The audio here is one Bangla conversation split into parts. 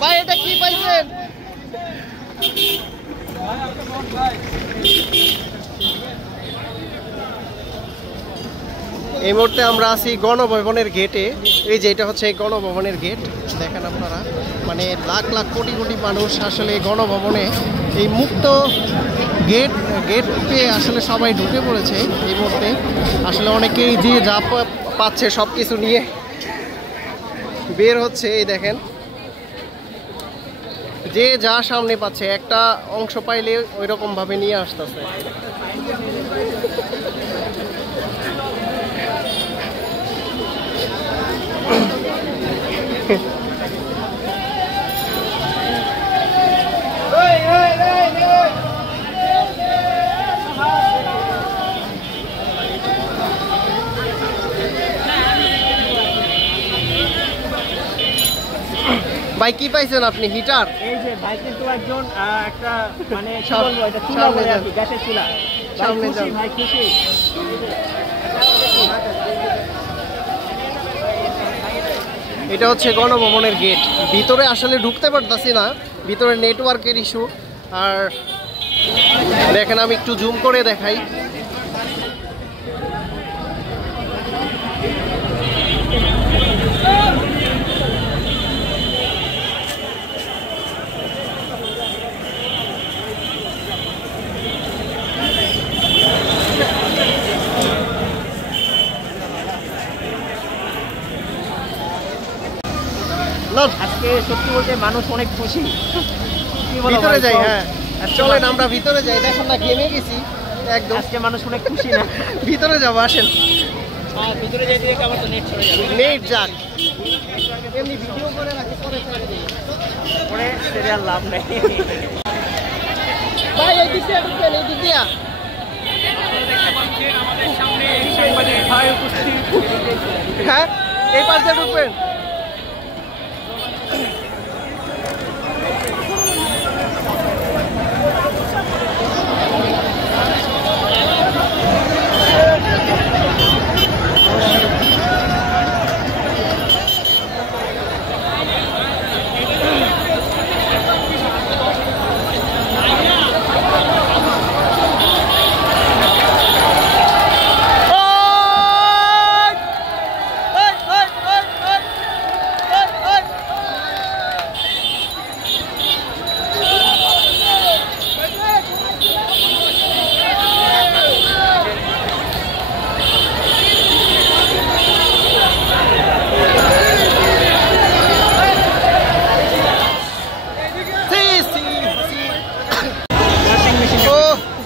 ভাই এটা কি পাইছেন? এই মুহূর্তে আমরা আছি গণভবনের গেটে। এই যে এটা হচ্ছে গণভবনের গেট, দেখেন আপনারা। মানে লাখ লাখ কোটি কোটি মানুষ আসলে গণভবনে এই মুক্ত গেট পেয়ে আসলে সবাই ঢুকে পড়েছে এই মুহূর্তে। আসলে অনেকেই যে যা পাচ্ছে সব কিছু নিয়ে বের হচ্ছে। এই দেখেন, যে যা সামনে পাচ্ছে একটা অংশ পাইলে ওই রকম ভাবে নিয়ে আসতেছে। ভাই কি পাইছেন আপনি? হিটার? এই যে ভাই কিন্তু একজন একটা মানে কি বলবো, এটা চুলা বলে আর কি, গ্যাসের চুলা। সামনে যান ভাই, খুশি। এটা হচ্ছে গণভবনের গেট। ভিতরে আসলে ঢুকতে পারতাছি না, ভিতরে নেটওয়ার্কের ইস্যু। আর দেখেন আমি একটু জুম করে দেখাই। আজকে সত্যি বলতে মানুষ অনেক খুশি। ভিতরে যাই, হ্যাঁ চলেন আমরা ভিতরে যাই। দেখেন না গেমে গেছি একদম। আজকে মানুষ অনেক খুশি না? ভিতরে যাবো, আসেন। ভিতরে যাইতে দেখে আমার তো নেট চলে যাবে। নেট যাক, এমনি ভিডিও করে রাখি, পরে ছেড়ে দিই, পরে ছেড়ে আর লাভ নেই। ভাই এই দিক দিয়ে ঢুকবেন, এই দিক দিয়া। আমাদের সামনে সাংবাদিক ভাই উপস্থিত। হ্যাঁ এই পাশ দিয়ে ঢুকবেন।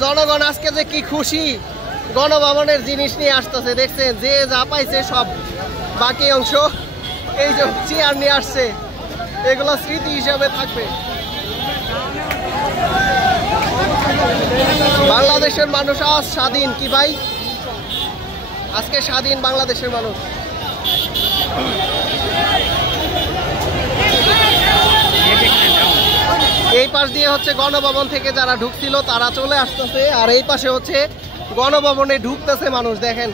জনগণ আজকে যে কি খুশি, গণভবনের জিনিস নিয়ে আসতেছে। দেখছেন যে যা পাইছে সব, বাকি অংশ এই যে চেয়ার নিয়ে আসছে, এগুলো স্মৃতি হিসাবে থাকবে। বাংলাদেশের মানুষ আজ স্বাধীন। কি ভাই, আজকে স্বাধীন বাংলাদেশের মানুষ। এই পাশ দিয়ে হচ্ছে গণভবন থেকে যারা ঢুকছিল তারা চলে আসতেছে, আর এই পাশে হচ্ছে গণভবনে ঢুকতেছে মানুষ। দেখেন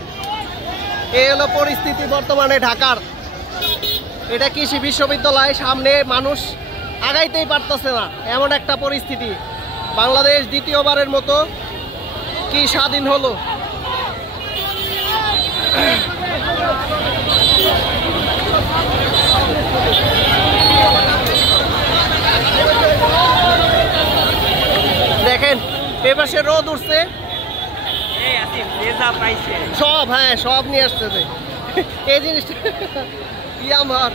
এই হলো পরিস্থিতি বর্তমানে ঢাকার। এটা কৃষি বিশ্ববিদ্যালয়, সামনে মানুষ আগাইতেই পারতেছে না, এমন একটা পরিস্থিতি। বাংলাদেশ দ্বিতীয়বারের মতো কি স্বাধীন হলো। দেখেন এপাশে রোদ উঠছে, সব হ্যাঁ সব নিয়ে আসতেছে এই জিনিসটা। আমার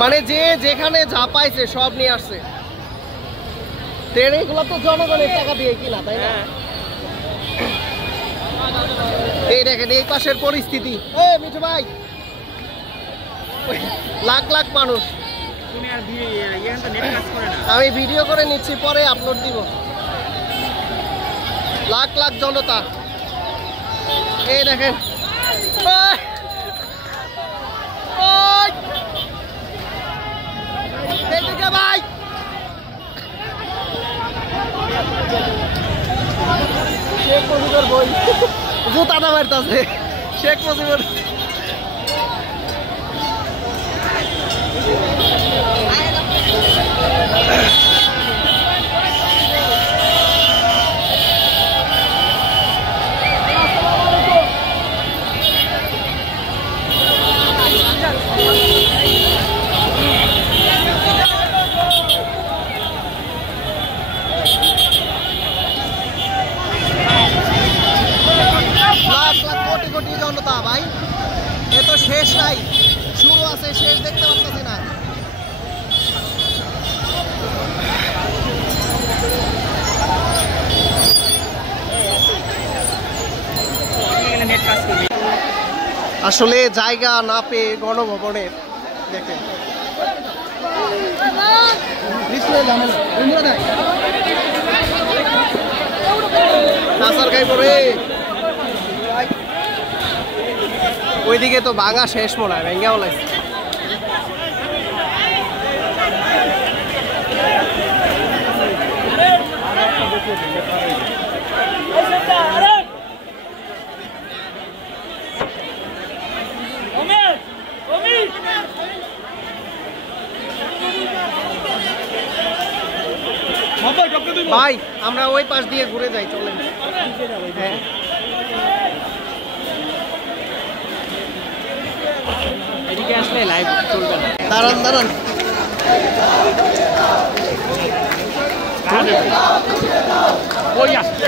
মানে যে যেখানে যা পাইছে সব নিয়ে আসছে। এগুলো তো জনগণের টাকা দিয়ে কিনা, তাই না? এই দেখেন এই পাশের পরিস্থিতি। মিঠু ভাই, লাখ লাখ মানুষ। আমি ভিডিও করে নিচ্ছি, পরে আপলোড দিব। লাখ লাখ জনতা। এই দেখেন ভাই, শেখ মুজিবের বই জুতাটা মারতেছে। শেখ মুজিবের আসলে জায়গা না পেয়ে গণভবনের দেখেন ওইদিকে তো ভাঙা শেষ মনে হয় ভেঙ্গা বলে ভাই আমরা ওই পাশ দিয়ে ঘুরে যাই চলেন হ্যাঁ এদিকে আসলে লাইভ চলবে না দাঁড়ান দাঁড়ান ওই আসছে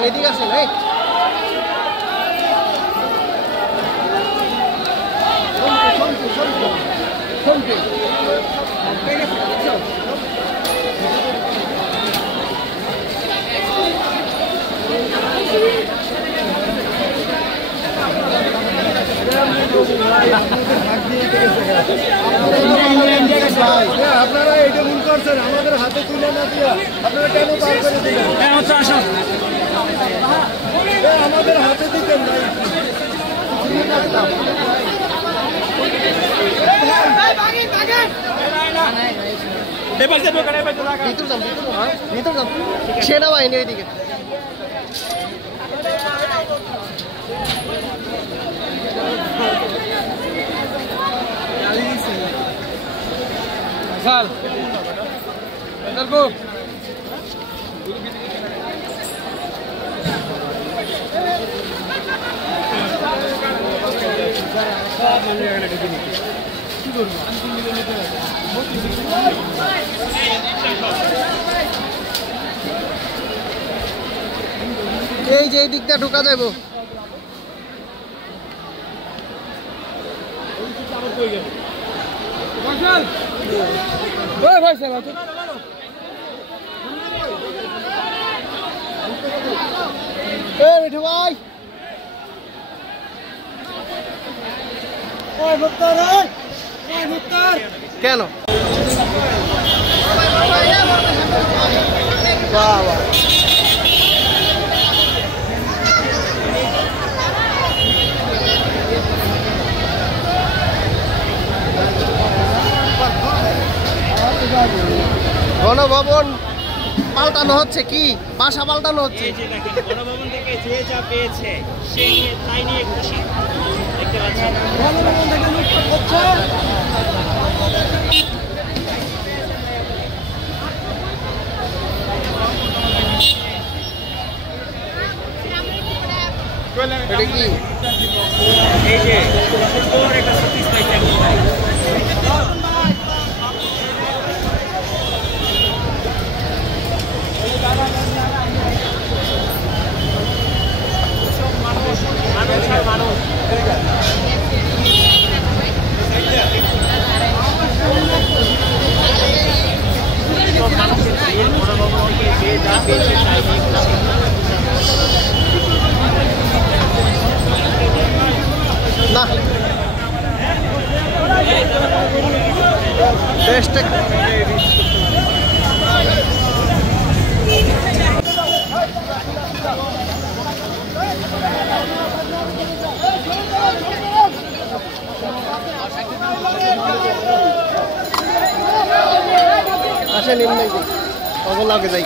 এদিকে আসেন এই আপনারা এটা ভুল করছেন আমাদের হাতে তুলে না দিয়া আপনারা কেন পার করে দিলেন আমাদের হাতে দিতেন ভাই সেনাবাহিনী ওইদিকে এই যে এই দিকটা ঢোকা যাবো ভাই কেন বাবা গণভবন পাল্টানো হচ্ছে কি বাসা পাল্টানো হচ্ছে গণভবন থেকে যে যা পেয়েছে সেই তাই নিয়ে খুশি দেখতে পাচ্ছেন গণভবন থেকে লুটপাট হচ্ছে এটা কি এই যে সুন্দর একটা শোপিস পাইছে মানুষের চেষ্টা আসেন এমনি কখন লাগে যাই